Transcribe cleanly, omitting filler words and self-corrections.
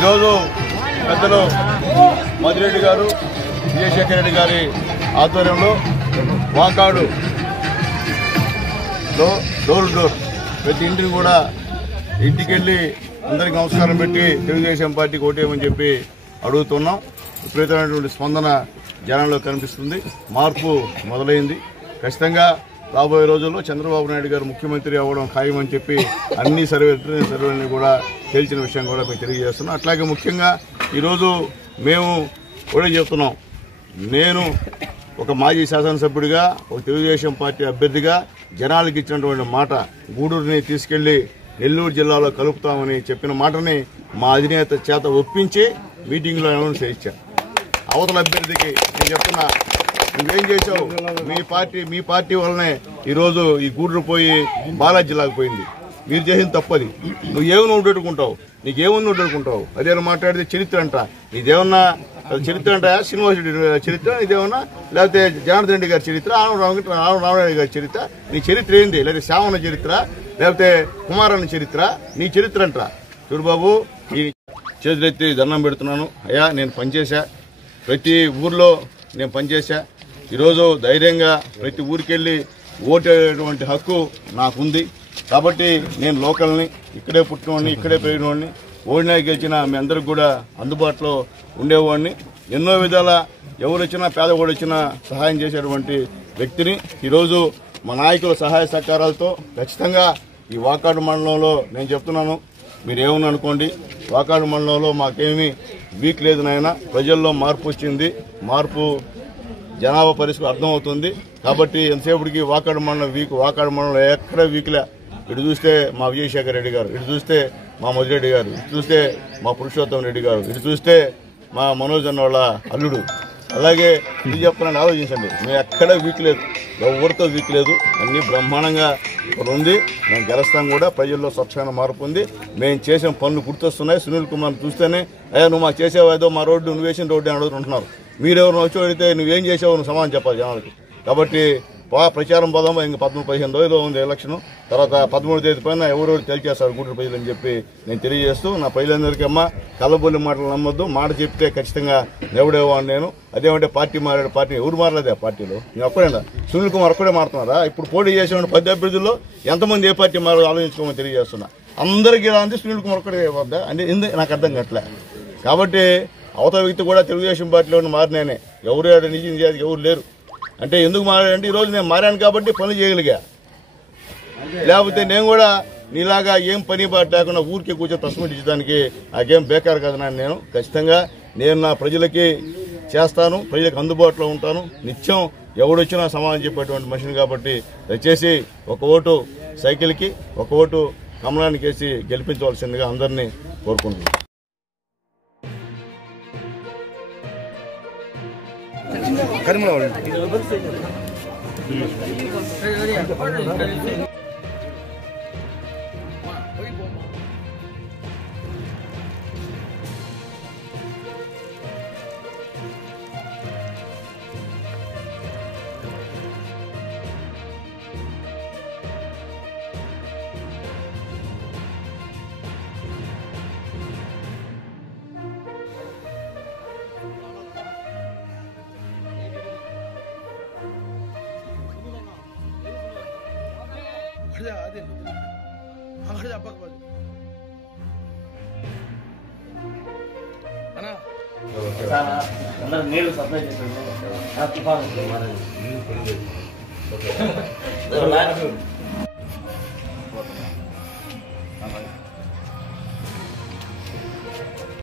ఈరోజు పెద్దలు మధురెడ్డి గారు విజయశేఖర రెడ్డి గారి ఆధ్వర్యంలో వాకాడు డోర్ డోర్ ప్రతి ఇంటిని కూడా ఇంటికి వెళ్ళి అందరికి నమస్కారం పెట్టి తెలుగుదేశం పార్టీకి ఓటేయమని చెప్పి అడుగుతున్నాం. విపరీతమైనటువంటి స్పందన జనంలో కనిపిస్తుంది. మార్పు మొదలైంది. ఖచ్చితంగా రాబోయే రోజుల్లో చంద్రబాబు నాయుడు గారు ముఖ్యమంత్రి అవ్వడం ఖాయమని చెప్పి అన్ని సర్వేలని కూడా తేల్చిన విషయం కూడా మేము తెలియజేస్తున్నాం. అట్లాగే ముఖ్యంగా ఈరోజు మేము కూడా చెప్తున్నాం, నేను ఒక మాజీ శాసనసభ్యుడిగా ఒక తెలుగుదేశం పార్టీ అభ్యర్థిగా జనాలకు ఇచ్చినటువంటి మాట, గూడూరుని తీసుకెళ్లి నెల్లూరు జిల్లాలో కలుపుతామని చెప్పిన మాటని మా అధినేత చేత ఒప్పించి మీటింగ్లో అనౌన్స్ చేయించాను. అవతల అభ్యర్థికి నేను చెప్తున్నా, నువ్వేం చేశావు, మీ పార్టీ వల్లనే ఈరోజు ఈ గూడూరు పోయి బాలాజీ జిల్లాకు పోయింది. మీరు చేసిన తప్పది. నువ్వేమన్నా ఉండేట్టుకుంటావు, నీకేముంది ఉండేట్టుకుంటావు. అదేమన్నా మాట్లాడితే చరిత్ర అంట, ఇదేమన్నా చరిత్ర అంట, శ్రీనివాసరెడ్డి చరిత్ర ఇదేమన్నా, లేకపోతే జనార్దన్ రెడ్డి గారి చరిత్ర, రామనారాయణ గారి చరిత్ర. నీ చరిత్ర ఏంది? లేకపోతే శ్యామన్న చరిత్ర, లేకపోతే కుమారన్న చరిత్ర, నీ చరిత్ర అంట. చూడుబాబు, ఈ చేతులెత్తి దండం పెడుతున్నాను. అయ్యా, నేను పనిచేశా, ప్రతి ఊర్లో నేను పనిచేశా. ఈరోజు ధైర్యంగా ప్రతి ఊరికెళ్ళి ఓటేటువంటి హక్కు నాకుంది. కాబట్టి నేను లోకల్ని, ఇక్కడే పుట్టినవాడిని, ఇక్కడే పెరిగినవాడిని, ఓడినా గెలిచినా మీ అందరికి కూడా అందుబాటులో ఉండేవాడిని. ఎన్నో విధాల ఎవరు వచ్చినా పేదవాడు వచ్చినా సహాయం చేసేటువంటి వ్యక్తిని. ఈరోజు మా నాయకుల సహాయ సహకారాలతో ఖచ్చితంగా ఈ వాకాడు మండలంలో నేను చెప్తున్నాను, మీరేమని అనుకోండి, వాకాడు మండలంలో మాకేమీ వీక్ లేదు నాయన. ప్రజల్లో మార్పు వచ్చింది, మార్పు జనాభా పరిస్థితి అర్థమవుతుంది. కాబట్టి ఎంతసేపటికి వాకాడు మండలంలో ఎక్కడ వీక్లే. ఇటు చూస్తే మా విజయశేఖర రెడ్డి గారు, ఇటు చూస్తే మా మధురెడ్డి గారు, ఇటు చూస్తే మా పురుషోత్తం రెడ్డి గారు, ఇటు చూస్తే మా మనోజ్ అన్న వాళ్ళ అల్లుడు. అలాగే ఇది చెప్తున్నాను, ఆలోచించండి, మేము ఎక్కడ వీక్ లేదు, ఎవరితో వీక్ లేదు, అన్ని బ్రహ్మాండంగా ఉంది. మేము గెలుస్తాం కూడా. ప్రజల్లో స్వచ్ఛమైన మార్పు ఉంది. మేము చేసిన పనులు గుర్తొస్తున్నాయి. సునీల్ కుమార్ చూస్తేనే, అయ్యా నువ్వు మాకు చేసావు, ఏదో మా రోడ్డు నువ్వు వేసిన రోడ్డు అని అడుగుతుంటున్నారు. మీరెవరు వచ్చి అడిగితే నువ్వేం చేసావు నువ్వు సమాధానం చెప్పాలి జనాలకి. కాబట్టి ప్రచారం పోదాం. ఇంక 15 రోజులు ఉంది ఎలక్షన్. తర్వాత 13వ తేదీ పైన ఎవరెవరు తేల్చేస్తారు గూడూరు ప్రజలని చెప్పి నేను తెలియజేస్తూ, నా ప్రజలందరికీ అమ్మ కళ్ళబొల్లి మాటలు నమ్మొద్దు. మాట చెప్తే ఖచ్చితంగా నెవడేవాడు నేను. అదేమంటే పార్టీ మారాడు, పార్టీ ఎవరు మారలేదు ఆ పార్టీలో. నేను ఒక్కడేనా, సునీల్ కుమార్ ఒక్కడే మారుతున్నారా? ఇప్పుడు పోటీ చేసిన 10 అభ్యర్థుల్లో ఎంతమంది ఏ పార్టీ మారో ఆలోచించుకోమని తెలియజేస్తున్నా. అందరికీ ఇలా ఉంది, సునీల్ కుమార్ ఒక్కడే వద్దా అంటే నాకు అర్థం కావట్లే. కాబట్టి అవతల వ్యక్తి కూడా తెలుగుదేశం పార్టీలో మారినానే, ఎవరు నిజం ఎవరు లేరు. అంటే ఎందుకు మారాడంటే ఈరోజు నేను మారాను కాబట్టి పనులు చేయగలిగా. లేకపోతే నేను కూడా నీలాగా ఏం పని బాట లేకుండా ఊరికే కూర్చొని ప్రశ్న ఇచ్చడానికి నాకేం బేకారు కదా. నేను ఖచ్చితంగా నేను నా ప్రజలకి చేస్తాను, ప్రజలకు అందుబాటులో ఉంటాను. నిత్యం ఎవడొచ్చినా సమాధానం చెప్పేటువంటి మనిషిని. కాబట్టి దయచేసి ఒక ఓటు సైకిల్కి, ఒక ఓటు కమలానికి వేసి గెలిపించవలసిందిగా అందరినీ కోరుకుంటున్నాను. నీళ్ళు సప్లై చేశారు.